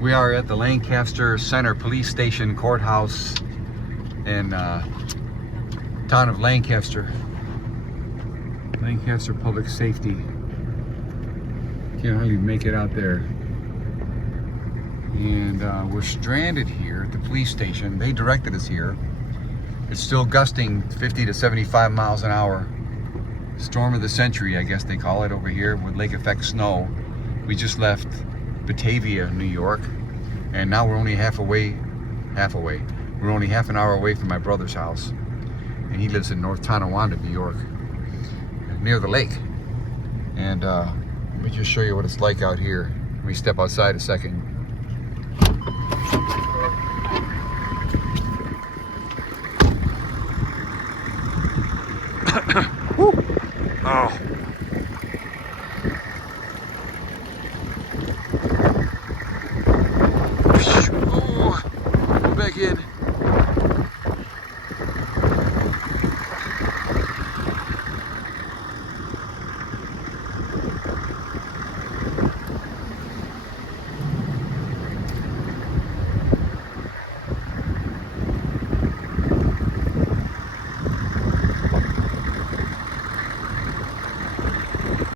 We are at the Lancaster Center Police Station Courthouse in town of Lancaster. Lancaster Public Safety. Can't hardly make it out there. And we're stranded here at the police station. They directed us here. It's still gusting 50 to 75 miles an hour. Storm of the century, I guess they call it over here, with lake effect snow. We just left Batavia, New York, and now we're only half away. We're only half an hour away from my brother's house, and he lives in North Tonawanda, New York, near the lake. And let me just show you what it's like out here. Let me step outside a second. Woo. Oh.